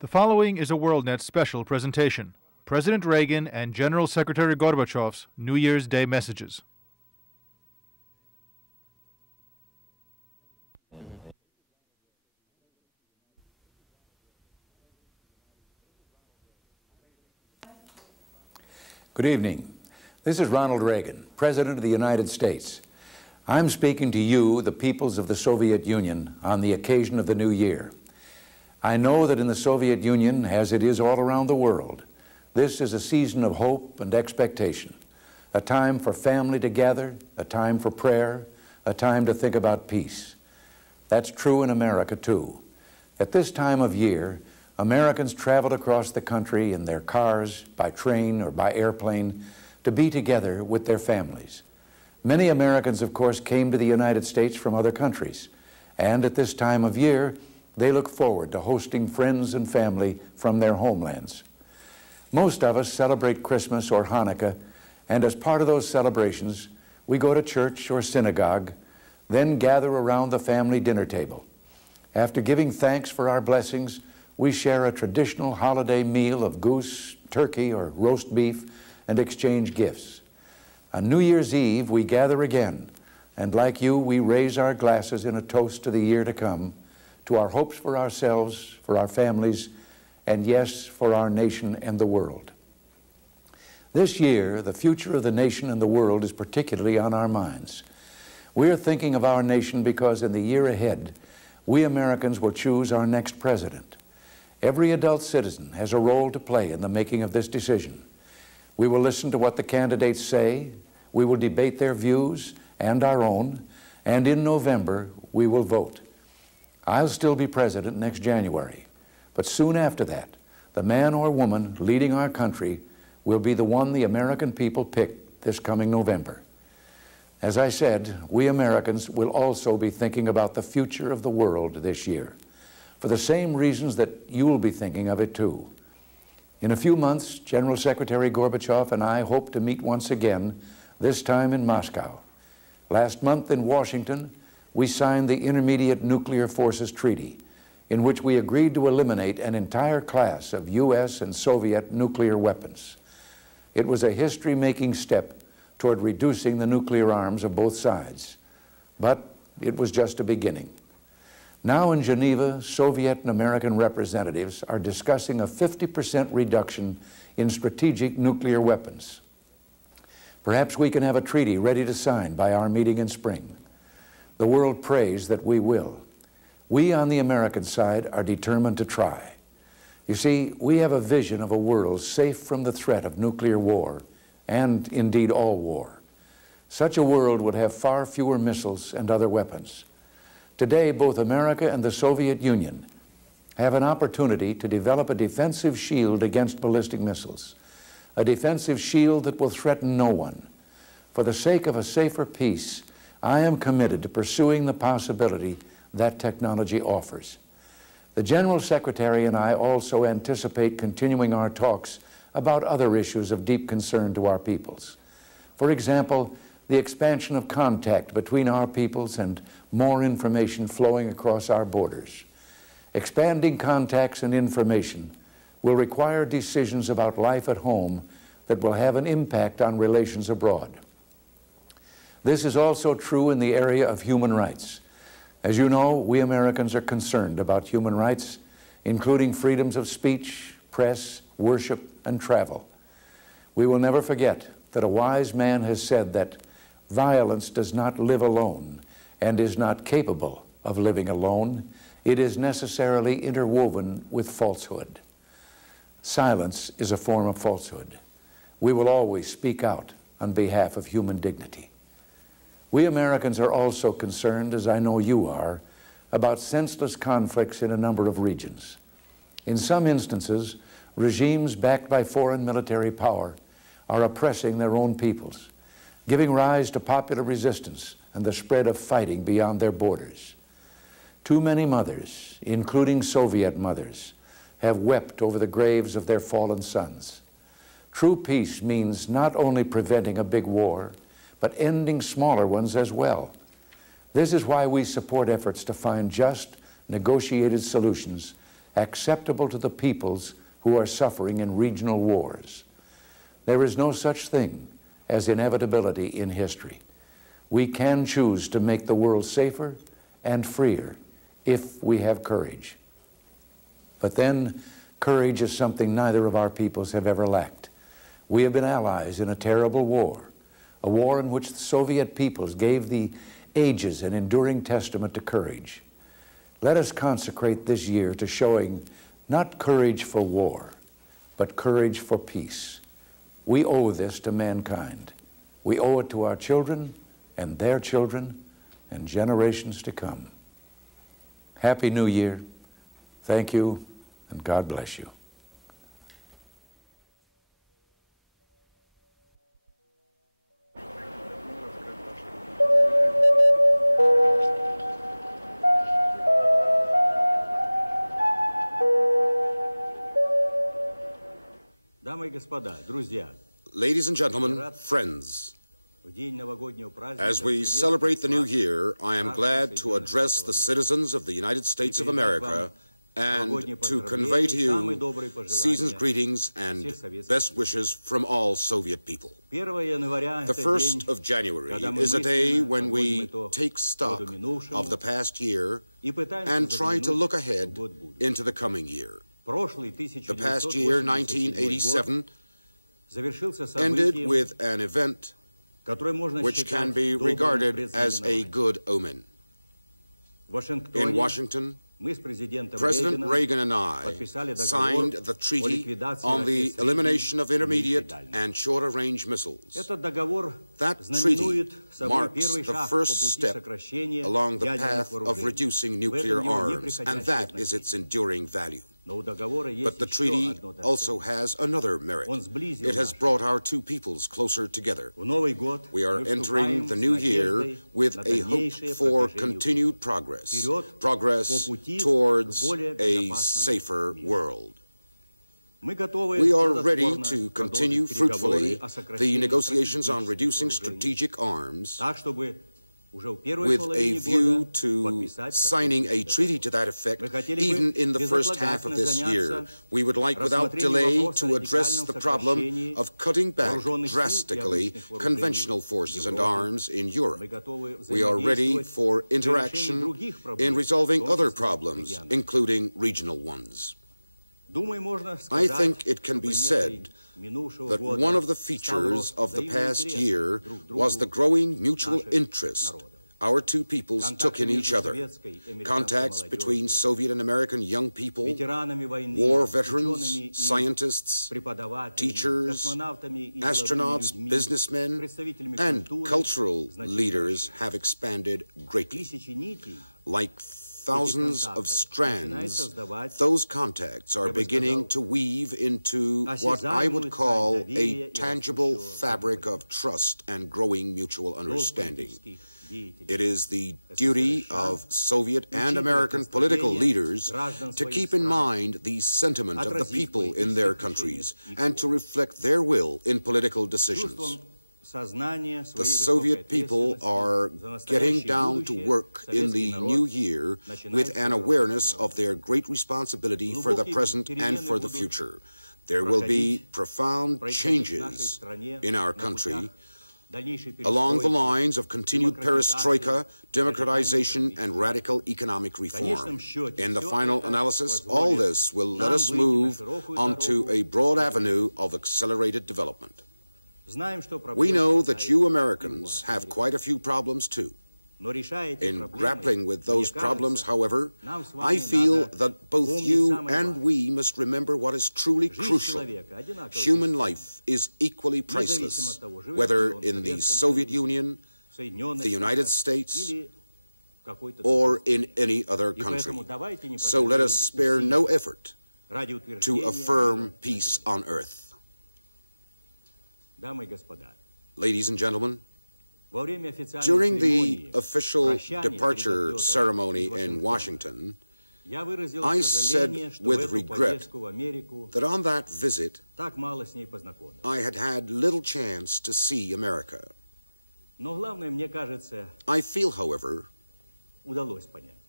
The following is a WorldNet special presentation. President Reagan and General Secretary Gorbachev's New Year's Day messages. Good evening. This is Ronald Reagan, President of the United States. I'm speaking to you, the peoples of the Soviet Union, on the occasion of the new year. I know that in the Soviet Union, as it is all around the world, this is a season of hope and expectation, a time for family to gather, a time for prayer, a time to think about peace. That's true in America, too. At this time of year, Americans traveled across the country in their cars, by train, or by airplane to be together with their families. Many Americans, of course, came to the United States from other countries, and at this time of year, they look forward to hosting friends and family from their homelands. Most of us celebrate Christmas or Hanukkah, and as part of those celebrations, we go to church or synagogue, then gather around the family dinner table. After giving thanks for our blessings, we share a traditional holiday meal of goose, turkey, or roast beef and exchange gifts. On New Year's Eve, we gather again, and like you, we raise our glasses in a toast to the year to come, to our hopes for ourselves, for our families, and yes, for our nation and the world. This year, the future of the nation and the world is particularly on our minds. We are thinking of our nation because in the year ahead, we Americans will choose our next president. Every adult citizen has a role to play in the making of this decision. We will listen to what the candidates say, we will debate their views and our own, and in November, we will vote. I'll still be president next January, but soon after that, the man or woman leading our country will be the one the American people pick this coming November. As I said, we Americans will also be thinking about the future of the world this year, for the same reasons that you will be thinking of it too. In a few months, General Secretary Gorbachev and I hope to meet once again, this time in Moscow. Last month in Washington, we signed the Intermediate Nuclear Forces Treaty, in which we agreed to eliminate an entire class of U.S. and Soviet nuclear weapons. It was a history-making step toward reducing the nuclear arms of both sides, but it was just a beginning. Now in Geneva, Soviet and American representatives are discussing a 50% reduction in strategic nuclear weapons. Perhaps we can have a treaty ready to sign by our meeting in spring. The world prays that we will. We on the American side are determined to try. You see, we have a vision of a world safe from the threat of nuclear war, and indeed all war. Such a world would have far fewer missiles and other weapons. Today, both America and the Soviet Union have an opportunity to develop a defensive shield against ballistic missiles, a defensive shield that will threaten no one. For the sake of a safer peace, I am committed to pursuing the possibility that technology offers. The General Secretary and I also anticipate continuing our talks about other issues of deep concern to our peoples. For example, the expansion of contact between our peoples and more information flowing across our borders. Expanding contacts and information will require decisions about life at home that will have an impact on relations abroad. This is also true in the area of human rights. As you know, we Americans are concerned about human rights, including freedoms of speech, press, worship, and travel. We will never forget that a wise man has said that violence does not live alone and is not capable of living alone. It is necessarily interwoven with falsehood. Silence is a form of falsehood. We will always speak out on behalf of human dignity. We Americans are also concerned, as I know you are, about senseless conflicts in a number of regions. In some instances, regimes backed by foreign military power are oppressing their own peoples, giving rise to popular resistance and the spread of fighting beyond their borders. Too many mothers, including Soviet mothers, have wept over the graves of their fallen sons. True peace means not only preventing a big war, but ending smaller ones as well. This is why we support efforts to find just, negotiated solutions acceptable to the peoples who are suffering in regional wars. There is no such thing as inevitability in history. We can choose to make the world safer and freer if we have courage. But then, courage is something neither of our peoples have ever lacked. We have been allies in a terrible war, a war in which the Soviet peoples gave the ages an enduring testament to courage. Let us consecrate this year to showing not courage for war, but courage for peace. We owe this to mankind. We owe it to our children and their children and generations to come. Happy New Year. Thank you, and God bless you. Ladies and gentlemen, friends, as we celebrate the new year, I am glad to address the citizens of the United States of America and to convey to you season's greetings and best wishes from all Soviet people. The 1st of January is a day when we take stock of the past year and try to look ahead into the coming year. The past year, 1987, ended with an event which can be regarded as a good omen. In Washington, President Reagan and I signed the treaty on the elimination of intermediate and short-range missiles. That treaty marks the first step along the path of reducing nuclear arms, and that is its enduring value. But the treaty also has another merit. It has brought our two peoples closer together. We are entering the new year with a hope for continued progress, progress towards a safer world. We are ready to continue fruitfully the negotiations on reducing strategic arms, with a view to signing a treaty to that effect even in the first half of this year. We would like without delay to address the problem of cutting back drastically conventional forces and arms in Europe. We are ready for interaction in resolving other problems, including regional ones. I think it can be said that one of the features of the past year was the growing mutual interest our two peoples took in each other. Contacts between Soviet and American young people, war veterans, scientists, teachers, astronauts, businessmen, and cultural leaders have expanded greatly. Like thousands of strands, those contacts are beginning to weave into what I would call a tangible fabric of trust and growing mutual understanding. It is the duty of Soviet and American political leaders to keep in mind the sentiment of the people in their countries and to reflect their will in political decisions. The Soviet people are getting down to work in the new year with an awareness of their great responsibility for the present and for the future. There will be profound changes in our country along the lines of continued perestroika, democratization, and radical economic reform. In the final analysis, all this will let us move onto a broad avenue of accelerated development. We know that you Americans have quite a few problems too. In grappling with those problems, however, I feel that both you and we must remember what is truly crucial. Human life is equally priceless, whether in the Soviet Union, the United States, or in any other country. So let us spare no effort to affirm peace on earth. Ladies and gentlemen, during the official departure ceremony in Washington, I said with regret that on that visit, I had had little chance to see America. I feel, however,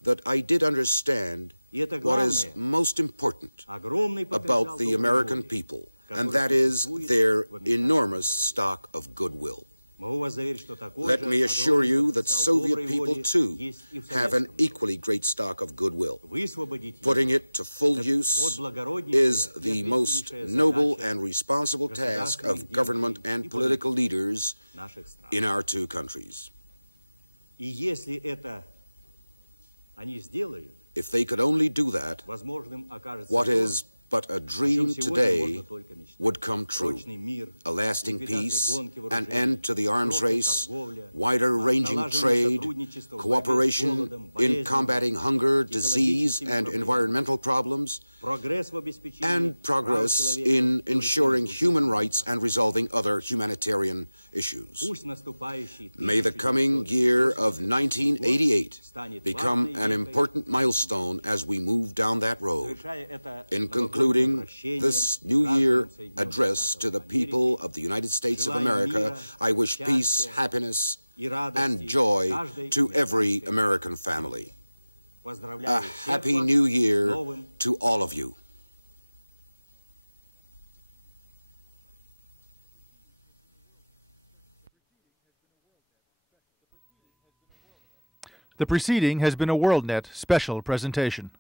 that I did understand what is most important about the American people, and that is their enormous stock of goodwill. Let me assure you that Soviet people, too, have an equally great stock of goodwill. Putting it to full use is the most noble and responsible task of government and political leaders in our two countries. If they could only do that, what is but a dream today would come true. A lasting peace, an end to the arms race, wider-ranging trade, cooperation in combating hunger, disease, and environmental problems, and progress in ensuring human rights and resolving other humanitarian issues. May the coming year of 1988 become an important milestone as we move down that road. In concluding this New Year address to the people of the United States of America, I wish peace, happiness, and joy to every American family. A Happy New Year to all of you. The preceding has been a WorldNet special presentation.